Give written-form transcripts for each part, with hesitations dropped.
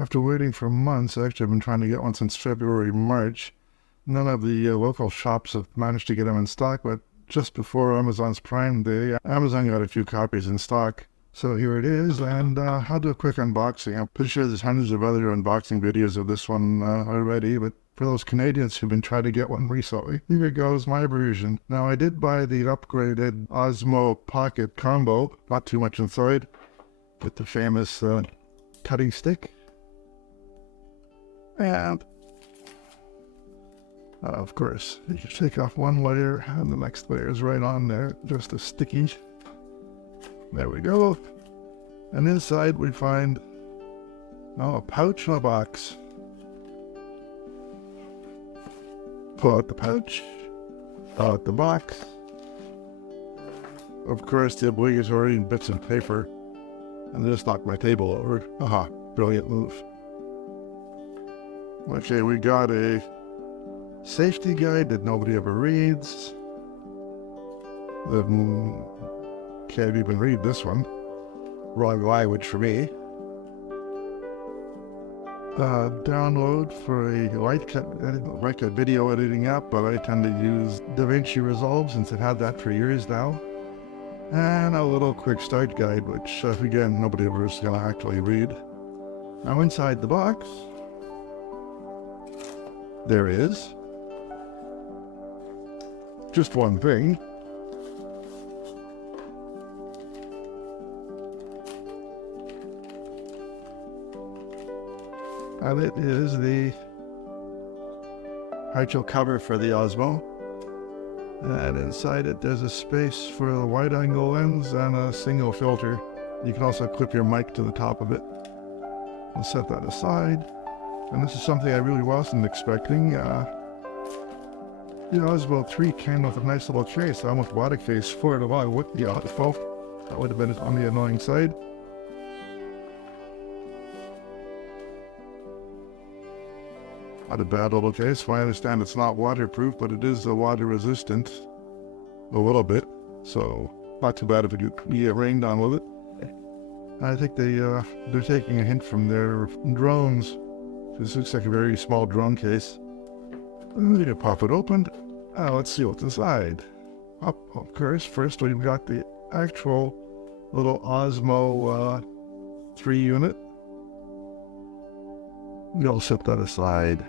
After waiting for months, actually I've been trying to get one since February, March. None of the local shops have managed to get them in stock, but just before Amazon's Prime Day, Amazon got a few copies in stock. So here it is, and I'll do a quick unboxing. I'm pretty sure there's hundreds of other unboxing videos of this one already, but for those Canadians who've been trying to get one recently, here goes my version. Now, I did buy the upgraded Osmo Pocket combo, not too much inside, with the famous cutting stick. And, of course, you can take off one layer, and the next layer is right on there, just a sticky. There we go. And inside we find, a pouch and a box. Pull out the pouch, pull out the box. Of course, the obligatory bits of paper. And I just knocked my table over. Aha, brilliant move. Okay, we got a safety guide that nobody ever reads. Can't even read this one. Wrong language for me. Download for a like a video editing app, but I tend to use Davinci Resolve since I've had that for years now. And a little quick start guide, which again, nobody ever is going to actually read. Now inside the box, there is just one thing. And it is the hydro cover for the Osmo. And inside it there's a space for a wide angle lens and a single filter. You can also clip your mic to the top of it. I'll set that aside. And this is something I really wasn't expecting. The Osmo 3 came with a nice little case. I almost bought a case for it along with the Osmo. That would have been on the annoying side. Not a bad little case. I understand it's not waterproof, but it is water resistant a little bit, so not too bad if it could be rained on with it. I think they're taking a hint from their drones. This looks like a very small drone case. You can pop it open. Let's see what's inside. Of course, first we've got the actual little Osmo 3 unit. We'll set that aside.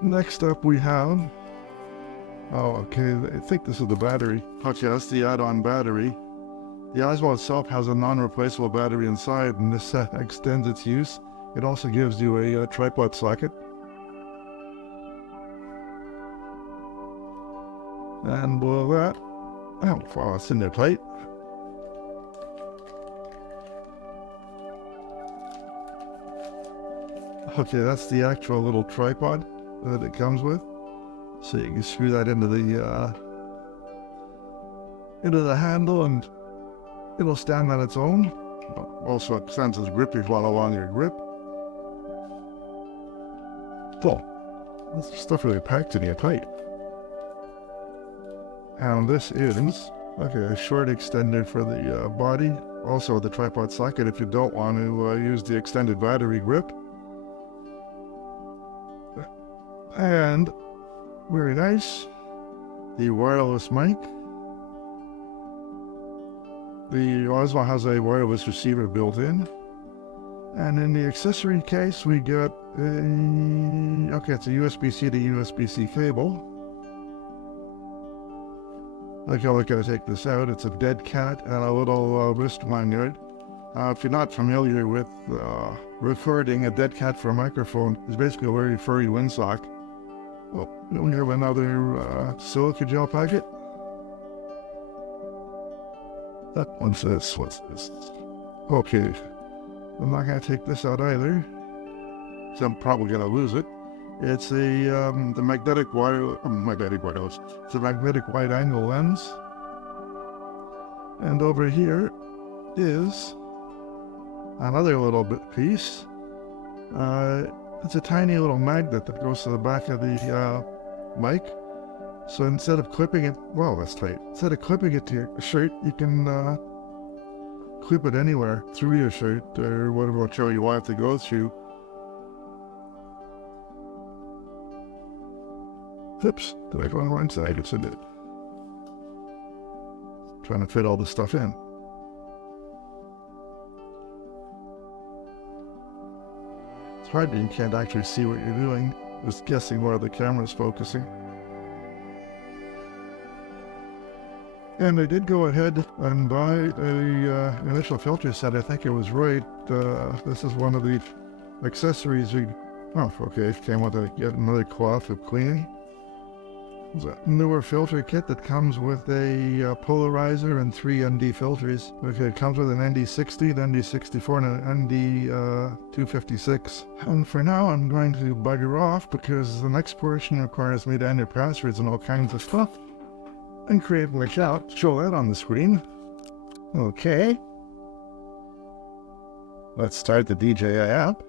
Next up we have, okay, I think this is the battery. Okay, that's the add-on battery. The Osmo itself has a non-replaceable battery inside, and this set extends its use. It also gives you a tripod socket. And below that, well, it's in there tight. Okay, that's the actual little tripod that it comes with. So you can screw that into the handle and it'll stand on its own. Also extends its grip if you want to along your grip. So, this stuff really packed in here tight. And this is, okay, a short extender for the body. Also the tripod socket if you don't want to use the extended battery grip. And, very nice, the wireless mic. The Osmo has a wireless receiver built in. And in the accessory case, we get it's a USB-C to USB-C cable. Okay, we're going to take this out. It's a dead cat and a little wrist lanyard. If you're not familiar with recording, a dead cat for a microphone is basically a very furry windsock. Well, we have another silica gel packet. That one's this. What's this? Okay, I'm not going to take this out either, so I'm probably going to lose it. It's the magnetic wireless. It's a magnetic wide-angle lens. And over here is another little bit piece. It's a tiny little magnet that goes to the back of the mic. So instead of clipping it, well, that's tight. Instead of clipping it to your shirt, you can clip it anywhere through your shirt or whatever material you want it to go through. Oops, did I go on the wrong side? Yes, I did. Trying to fit all this stuff in. It's hard when you can't actually see what you're doing, just guessing where the camera's focusing. And I did go ahead and buy a initial filter set. I think it was right. This is one of the accessories we... Oh, okay, it came with yet another cloth of cleaning. It's a Neewer filter kit that comes with a polarizer and 3 ND filters. Okay, it comes with an ND60, an ND64, and an ND256. And for now, I'm going to bugger off because the next portion requires me to enter passwords and all kinds of stuff and create an account. Show that on the screen. Okay. Let's start the DJI app.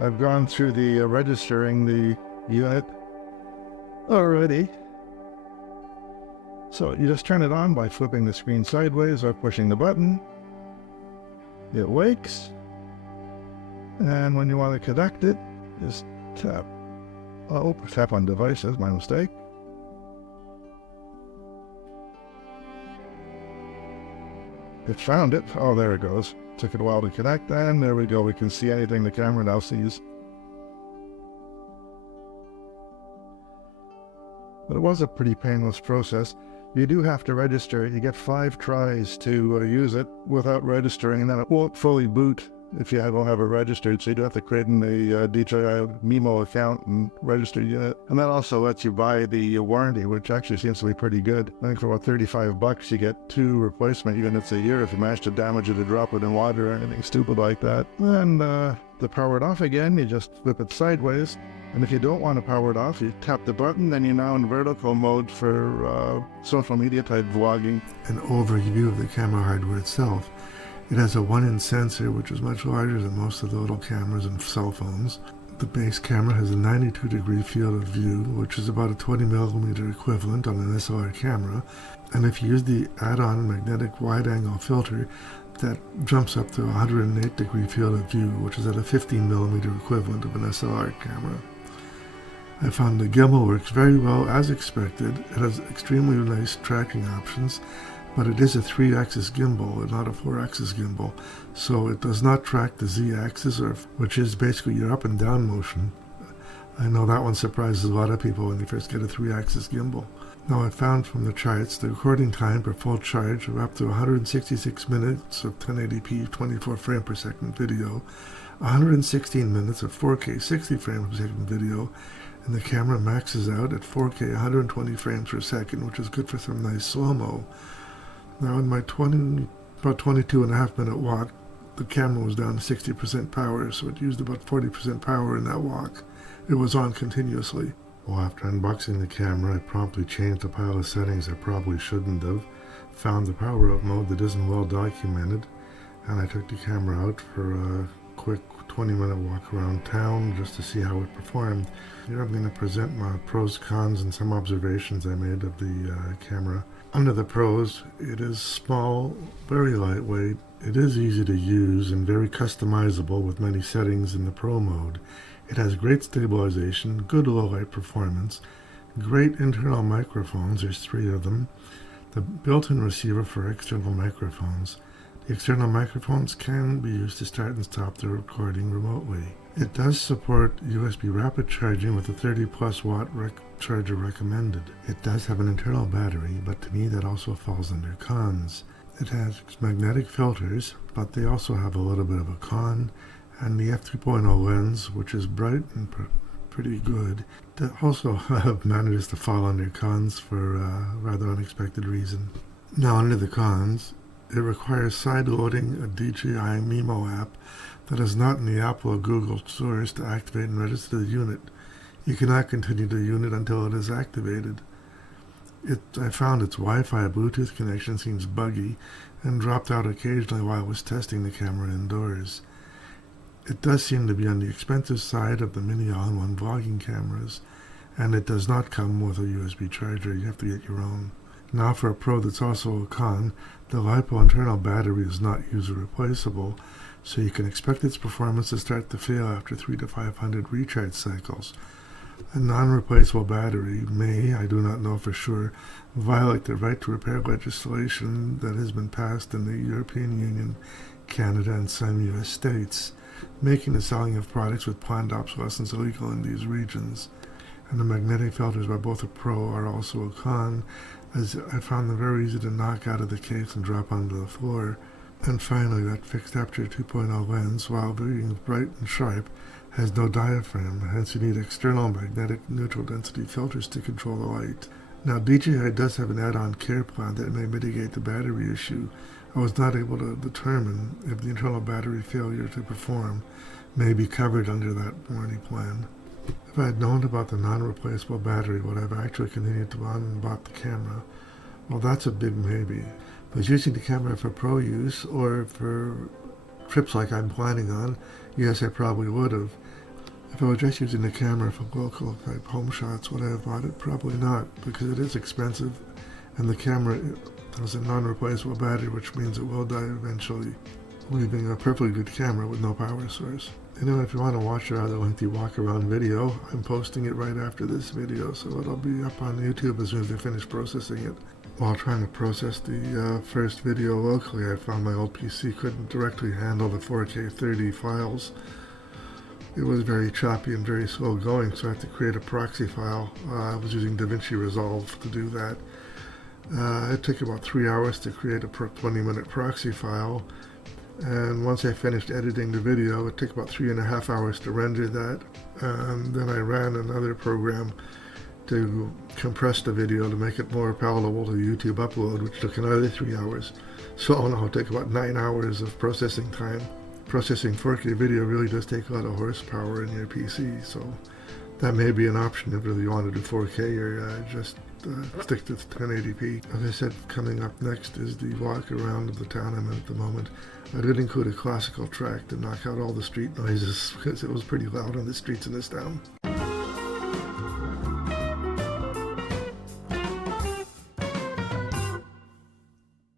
I've gone through the registering the unit already. So you just turn it on by flipping the screen sideways or pushing the button. It wakes. And when you want to connect it, just tap. Oh, tap on devices, my mistake. It found it. Oh, there it goes. Took it a while to connect, and there we go. We can see anything the camera now sees. But it was a pretty painless process. You do have to register it. You get 5 tries to use it without registering, and then it won't fully boot if you don't have it registered. So you do have to create a DJI Mimo account and register the unit. And that also lets you buy the warranty, which actually seems to be pretty good. I think for about $35 you get 2 replacement units a year if you manage to damage it or drop it in water or anything stupid like that. And to power it off again, you just flip it sideways. And if you don't want to power it off, you tap the button, then you're now in vertical mode for social media type vlogging. An overview of the camera hardware itself. It has a 1-inch sensor, which is much larger than most of the little cameras and cell phones. The base camera has a 92-degree field of view, which is about a 20mm equivalent on an SLR camera. And if you use the add-on magnetic wide-angle filter, that jumps up to a 108-degree field of view, which is at a 15mm equivalent of an SLR camera. I found the gimbal works very well as expected. It has extremely nice tracking options, but it is a 3-axis gimbal and not a 4-axis gimbal, so it does not track the Z-axis, which is basically your up and down motion. I know that one surprises a lot of people when they first get a 3-axis gimbal. Now I found from the charts the recording time for full charge of up to 166 minutes of 1080p 24 frame per second video, 116 minutes of 4K 60 frames per second video, and the camera maxes out at 4K 120 frames per second, which is good for some nice slow-mo. Now in my about 22.5 minute walk, the camera was down to 60% power, so it used about 40% power in that walk. It was on continuously. Well, after unboxing the camera, I promptly changed a pile of settings I probably shouldn't have, found the power-up mode that isn't well documented, and I took the camera out for a quick 20-minute walk around town just to see how it performed. Here I'm going to present my pros, cons, and some observations I made of the camera. Under the pros, it is small, very lightweight, it is easy to use and very customizable with many settings in the pro mode. It has great stabilization, good low-light performance, great internal microphones, there's 3 of them, the built-in receiver for external microphones. The external microphones can be used to start and stop the recording remotely. It does support USB rapid charging with a 30+ watt charger recommended. It does have an internal battery, but to me that also falls under cons. It has magnetic filters, but they also have a little bit of a con, and the f2.0 lens, which is bright and pretty good, that also manages to fall under cons for a rather unexpected reason. Now under the cons, it requires side-loading a DJI Mimo app that is not in the Apple or Google stores to activate and register the unit. You cannot continue the unit until it is activated. I found its Wi-Fi Bluetooth connection seems buggy and dropped out occasionally while I was testing the camera indoors. It does seem to be on the expensive side of the mini all-in-one vlogging cameras, and it does not come with a USB charger. You have to get your own. Now for a pro that's also a con, the LiPo internal battery is not user replaceable, so you can expect its performance to start to fail after 300 to 500 recharge cycles. A non-replaceable battery may, I do not know for sure, violate the right to repair legislation that has been passed in the European Union, Canada, and some U.S. states, making the selling of products with planned obsolescence illegal in these regions. And the magnetic filters by both a pro are also a con, as I found them very easy to knock out of the case and drop onto the floor. And finally, that fixed aperture 2.0 lens, while being bright and sharp, has no diaphragm, hence you need external magnetic neutral density filters to control the light. Now DJI does have an add-on care plan that may mitigate the battery issue. I was not able to determine if the internal battery failure to perform may be covered under that warranty plan. If I had known about the non-replaceable battery, would I have actually continued to run and bought the camera? Well, that's a big maybe. But using the camera for pro use or for trips like I'm planning on, yes, I probably would have. If I were just using the camera for local type home shots, would I have bought it? Probably not, because it is expensive, and the camera has a non-replaceable battery, which means it will die eventually, leaving a perfectly good camera with no power source. And then if you want to watch a rather lengthy walk-around video, I'm posting it right after this video, so it'll be up on YouTube as soon as I finish processing it. While trying to process the first video locally, I found my old PC couldn't directly handle the 4K 30 files. It was very choppy and very slow going, so I had to create a proxy file. I was using Davinci Resolve to do that. It took about 3 hours to create a 20-minute proxy file, and once I finished editing the video, it took about 3.5 hours to render that, and then I ran another program to compress the video to make it more palatable to YouTube upload, which took another 3 hours. So all in all, it took about 9 hours of processing time. Processing 4K video really does take a lot of horsepower in your PC, so that may be an option if you want to do 4K or just stick to 1080p. As I said, coming up next is the walk around of the town I'm in at the moment. I did include a classical track to knock out all the street noises because it was pretty loud on the streets in this town.